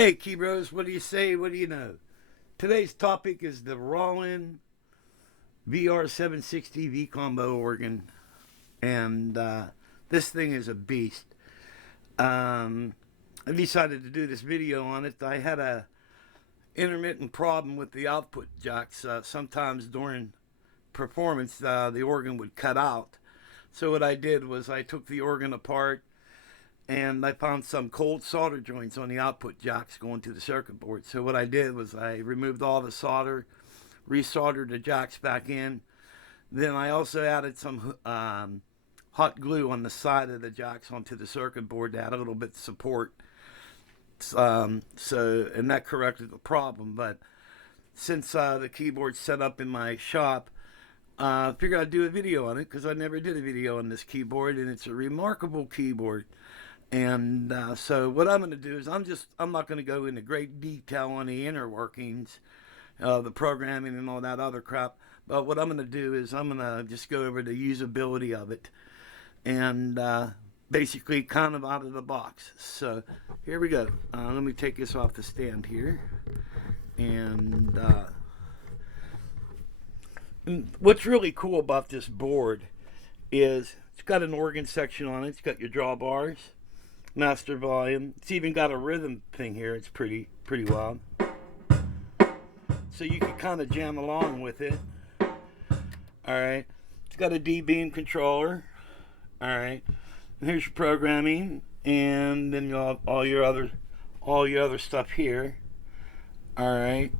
Hey, Key Bros, what do you say? What do you know? Today's topic is the Roland VR760 V combo organ, and this thing is a beast. I decided to do this video on it. I had a intermittent problem with the output jacks. Sometimes during performance, the organ would cut out. So what I did was I took the organ apart and I found some cold solder joints on the output jacks going to the circuit board. So what I did was I removed all the solder, resoldered the jacks back in. Then I also added some hot glue on the side of the jacks onto the circuit board to add a little bit of support. And that corrected the problem. But since the keyboard's set up in my shop, I figured I'd do a video on it because I never did a video on this keyboard, and it's a remarkable keyboard. And so what I'm going to do is I'm not going to go into great detail on the inner workings, the programming and all that other crap. But what I'm going to do is I'm going to just go over the usability of it and basically kind of out of the box. So here we go. Let me take this off the stand here. And what's really cool about this board is it's got an organ section on it. It's got your drawbars, master volume. It's even got a rhythm thing here. It's pretty wild. So you can kind of jam along with it. Alright. It's got a D-beam controller. Alright. And here's your programming. And then you'll have all your other stuff here. Alright.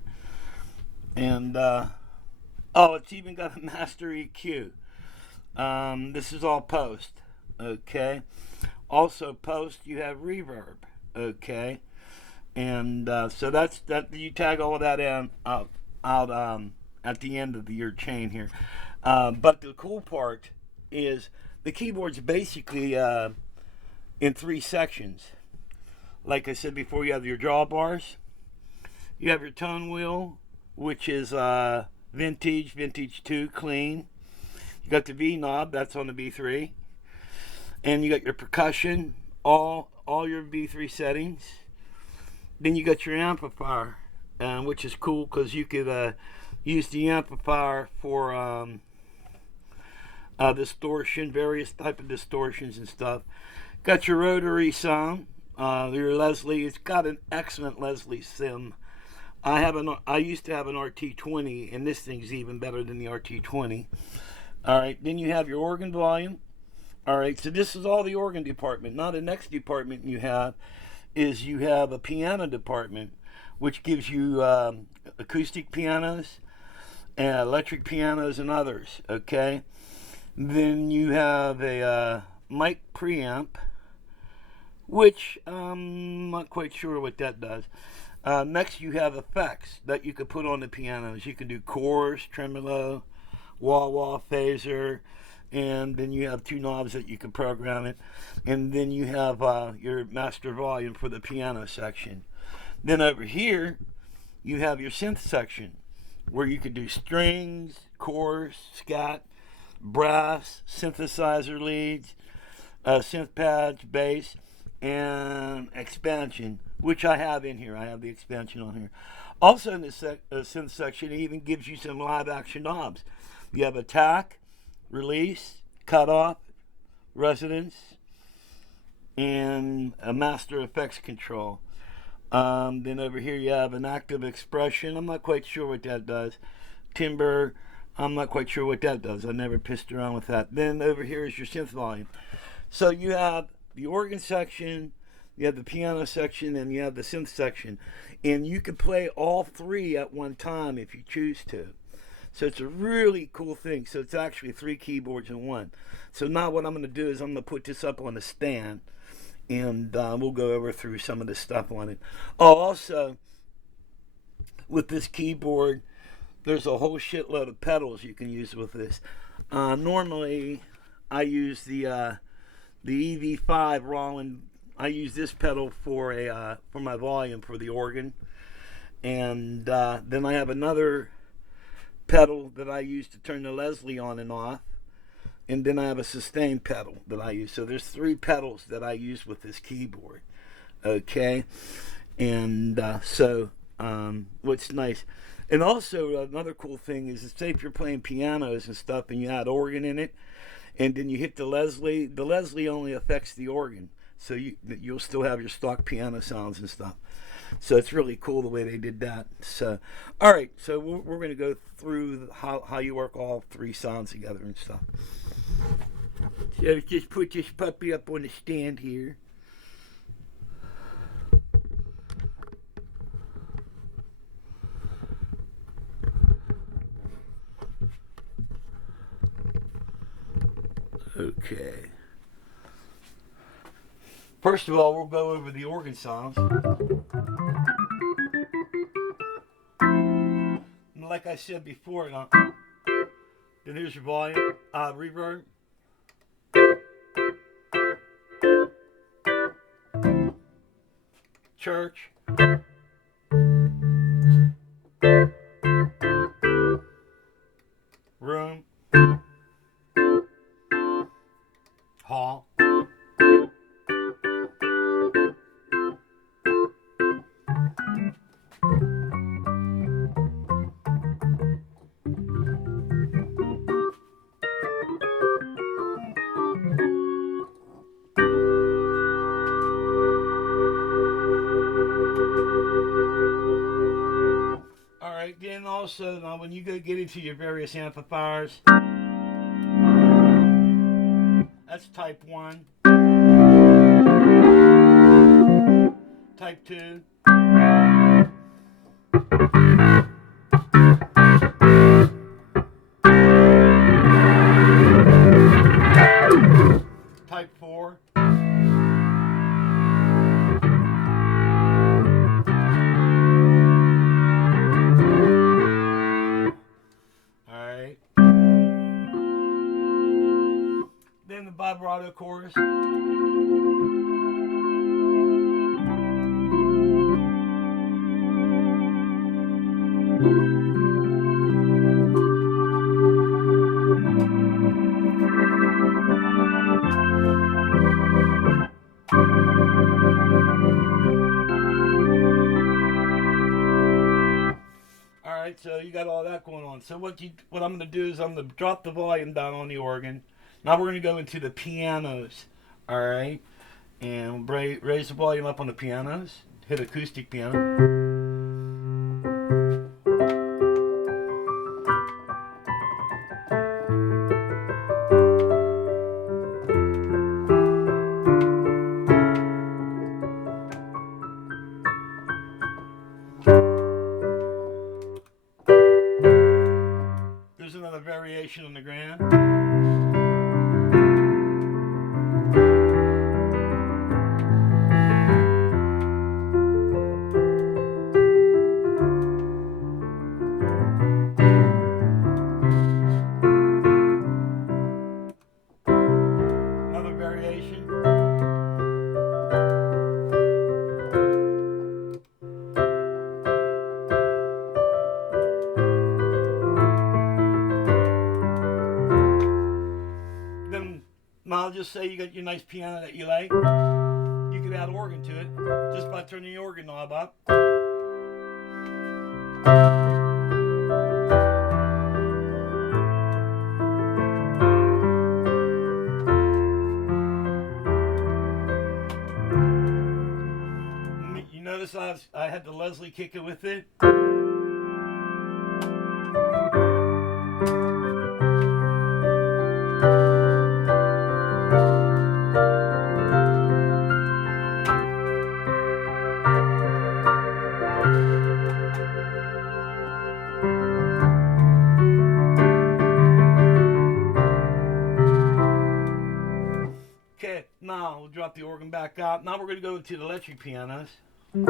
And oh, it's even got a master EQ. This is all post. Okay. Also post, you have reverb. Okay. And so that's you tag all of that in out at the end of your chain here. But the cool part is the keyboard's basically in three sections. Like I said before, you have your drawbars, you have your tone wheel, which is vintage 2 clean. You got the V knob, that's on the B3, and you got your percussion, all your B3 settings. Then you got your amplifier, which is cool because you could use the amplifier for distortion, various type of distortions and stuff. Got your rotary sound, your Leslie. It's got an excellent Leslie sim. I used to have an RT20, and this thing's even better than the RT20. All right, then you have your organ volume. All right, so this is all the organ department. Now the next department you have is you have a piano department, which gives you acoustic pianos, and electric pianos, and others. Okay, then you have a mic preamp, which I'm not quite sure what that does. Next, you have effects that you could put on the pianos. You can do chorus, tremolo, wah-wah, phaser, and then you have two knobs that you can program it. And then you have your master volume for the piano section. Then over here, you have your synth section, where you can do strings, chorus, scat, brass, synthesizer leads, synth pads, bass, and expansion, which I have in here. I have the expansion on here. Also in this synth section, it even gives you some live action knobs. You have attack, release, cutoff, resonance, and a master effects control. Then over here you have an active expression. I'm not quite sure what that does. Timbre, I'm not quite sure what that does. I never pissed around with that. Then over here is your synth volume. So you have the organ section, you have the piano section, and you have the synth section. And you can play all three at one time if you choose to. So it's a really cool thing. So it's actually three keyboards in one. So now what I'm going to do is I'm going to put this up on a stand, and we'll go over through some of the stuff on it. Oh, also, with this keyboard, there's a whole shitload of pedals you can use with this. Normally, I use the EV5 Roland. I use this pedal for my volume for the organ, and then I have another pedal that I use to turn the Leslie on and off, and then I have a sustain pedal that I use. So there's three pedals that I use with this keyboard. Okay, And what's nice. And also another cool thing is, say if you're playing pianos and stuff and you add organ in it, and then you hit the Leslie only affects the organ, so you'll still have your stock piano sounds and stuff. So it's really cool the way they did that. So, all right, so we're going to go through how you work all three sounds together and stuff. So just put this puppy up on the stand here. Okay. First of all, we'll go over the organ sounds. And like I said before, then here's your volume, reverb. Church. Room. Hall. Alright, then also, now when you go get into your various amplifiers, that's type 1, type 2, type 4, alright, then the vibrato chorus. Alright, so you got all that going on. So what I'm going to do is I'm going to drop the volume down on the organ. Now we're going to go into the pianos. Alright, and raise the volume up on the pianos. Hit acoustic piano. There's another variation on the grand. Another variation. Now I'll just say you got your nice piano that you like. You can add organ to it just by turning the organ knob up. You notice I had the Leslie kick it with it. Okay, now we'll drop the organ back out. Now we're going to go into the electric pianos. And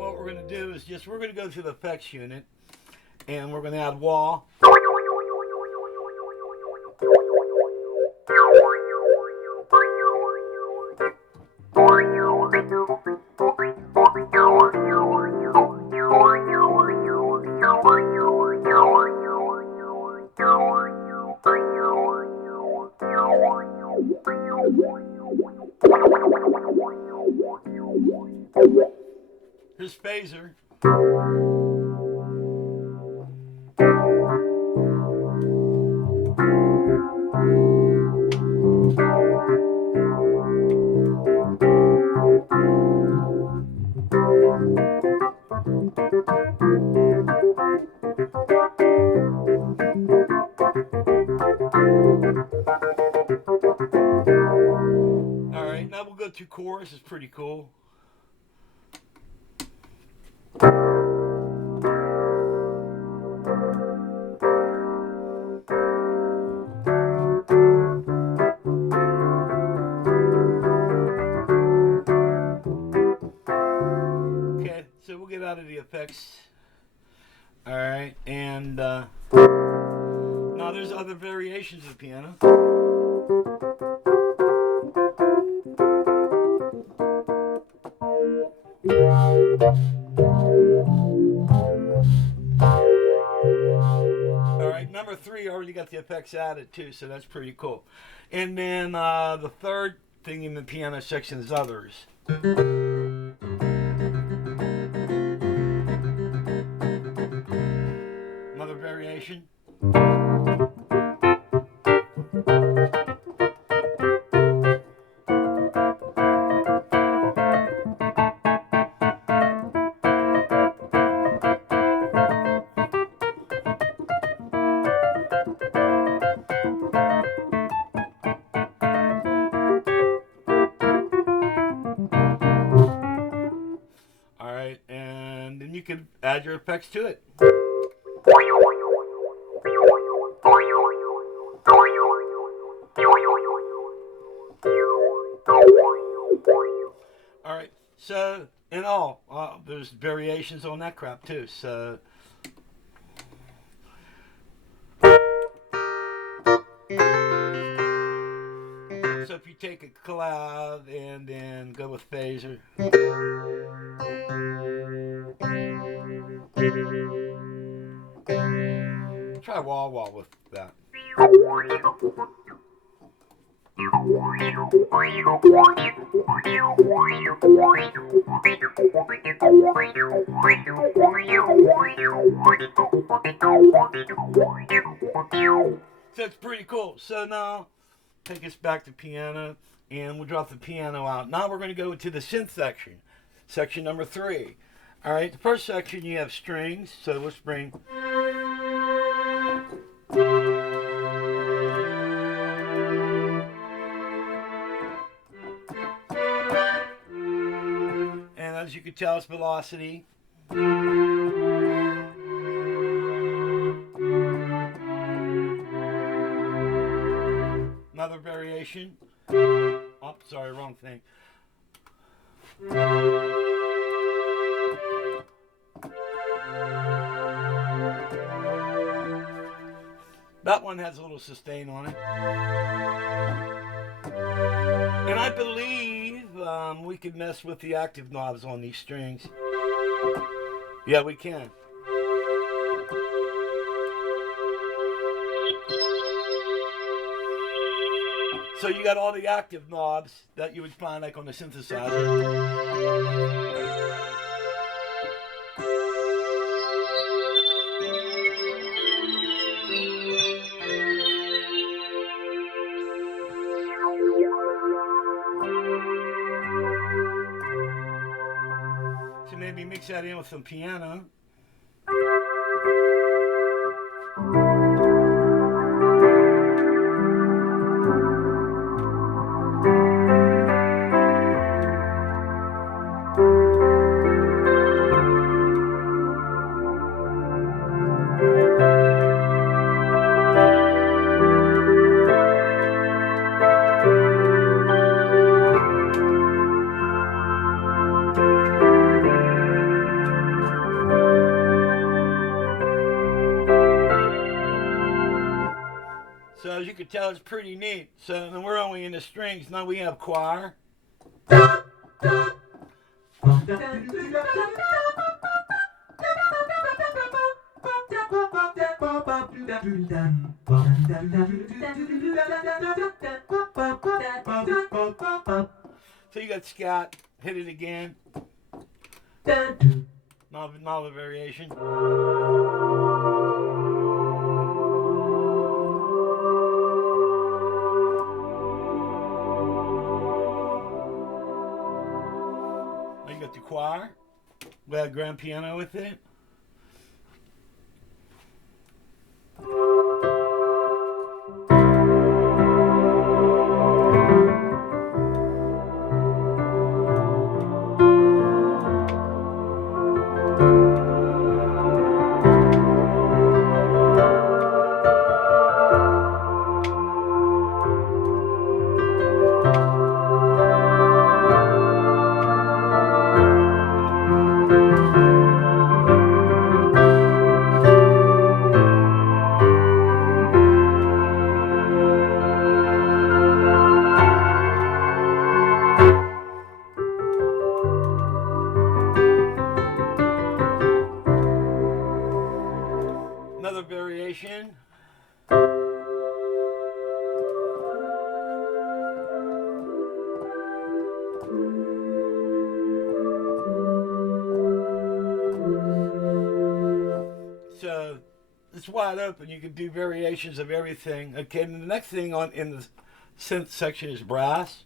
what we're going to do is we're going to go to the effects unit, and we're going to add wah. his phaser. Alright, now we'll go to chorus. It's pretty cool. Okay, so we'll get out of the effects. Alright, and now there's other variations of the piano. Alright, number 3 already got the effects added too, so that's pretty cool. And then the third thing in the piano section is others. Another variation. Alright, and then you can add your effects to it. Alright, so in all, there's variations on that crap too, so if you take a cloud and then go with phaser. Try wah wah with that. So it's pretty cool. So now take us back to piano, and we'll drop the piano out. Now we're going to go into the synth section, section number 3. All right, the first section you have strings, so let's bring. And as you can tell, it's velocity. Another variation. Oh, sorry, wrong thing. That one has a little sustain on it. And I believe we can mess with the active knobs on these strings. Yeah, we can. So you got all the active knobs that you would find like on the synthesizer. So maybe mix that in with some piano. So as you can tell, it's pretty neat. So then we're only in the strings. Now we have choir. So you got scat, hit it again. Another variation. Now you got the choir. We have grand piano with it. Another variation. So it's wide open. You can do variations of everything. Okay, and the next thing on in the synth section is brass.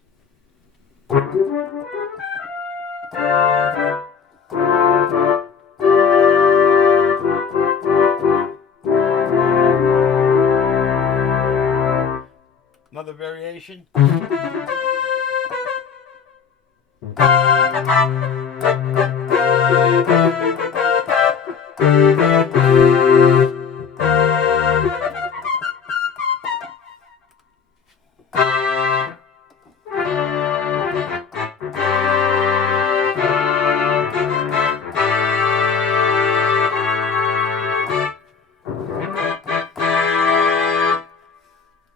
Another variation.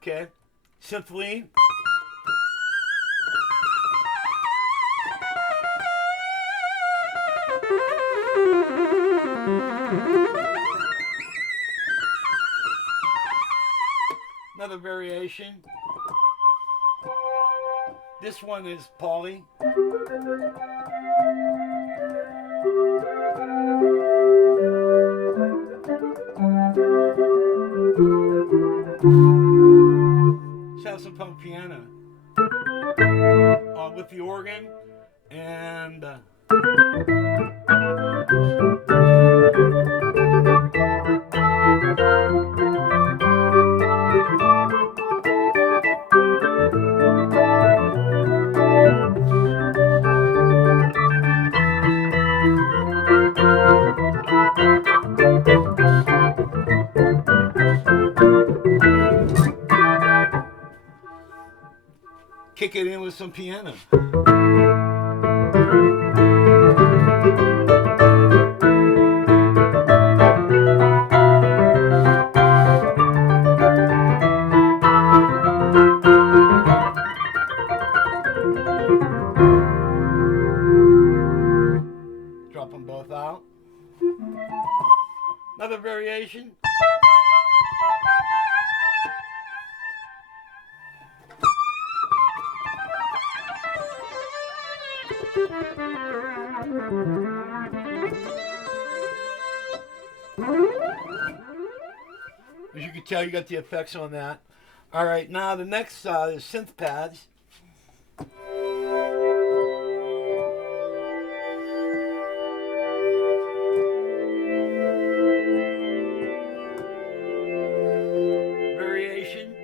Okay, synth lead. Another variation. This one is Pauly. Saxophone piano with the organ and kick it in with some piano. Drop them both out. Another variation. As you can tell, you got the effects on that. All right, now the next is Synth Pads. Variation.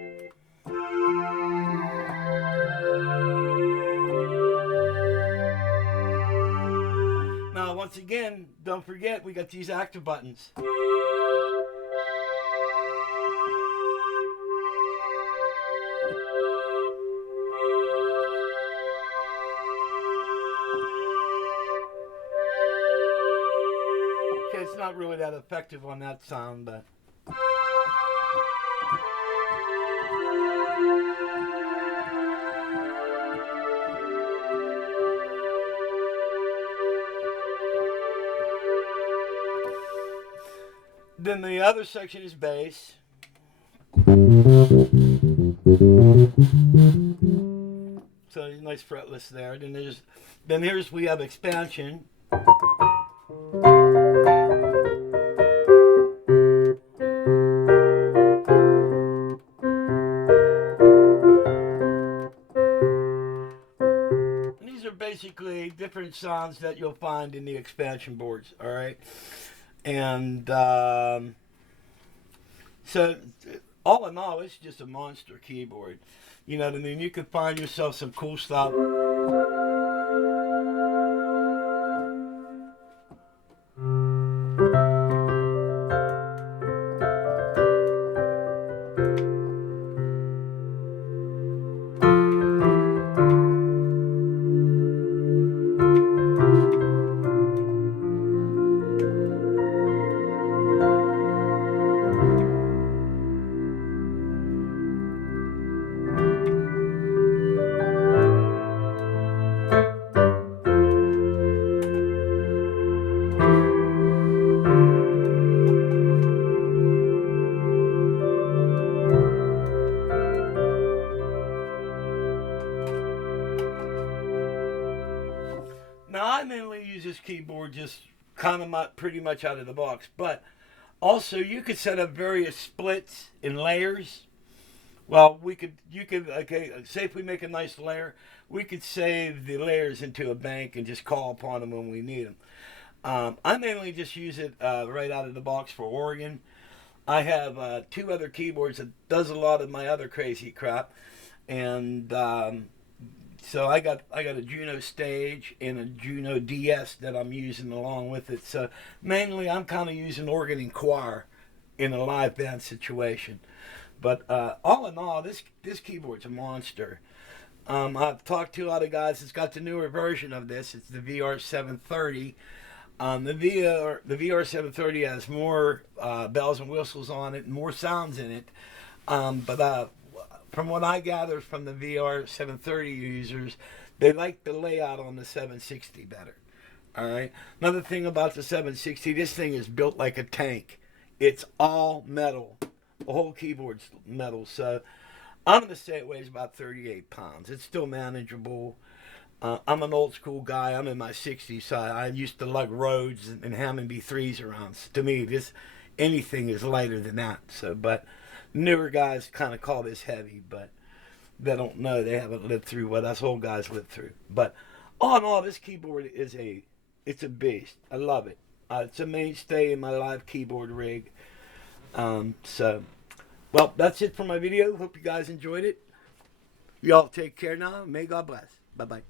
Now, once again, don't forget we got these active buttons. Okay, it's not really that effective on that sound, but then the other section is bass. So nice fretless there. Then here's we have expansion. These are basically different sounds that you'll find in the expansion boards, all right? And so, all in all, it's just a monster keyboard. You know what I mean? You could find yourself some cool stuff. Now, I mainly use this keyboard just kind of pretty much out of the box, but also you could set up various splits and layers. Well, you could, okay, say if we make a nice layer, we could save the layers into a bank and just call upon them when we need them. I mainly just use it right out of the box for organ. I have two other keyboards that does a lot of my other crazy crap, and so I got a Juno Stage and a Juno DS that I'm using along with it. So mainly I'm kind of using organ and choir in a live band situation. But all in all, this keyboard's a monster. I've talked to a lot of guys. It's got the newer version of this. It's the VR730. The VR730 has more bells and whistles on it, and more sounds in it. But from what I gather from the VR730 users, they like the layout on the 760 better. All right. Another thing about the 760, this thing is built like a tank. It's all metal. The whole keyboard's metal. So I'm going to say it weighs about 38 pounds. It's still manageable. I'm an old school guy. I'm in my 60s, so I used to lug Rhodes and Hammond B3s around. To me, anything is lighter than that. So, but newer guys kind of call this heavy, but they don't know. They haven't lived through what us old guys lived through. But all in all, this keyboard it's a beast. I love it. It's a mainstay in my live keyboard rig. Well, that's it for my video. Hope you guys enjoyed it. Y'all take care now. May God bless. Bye-bye.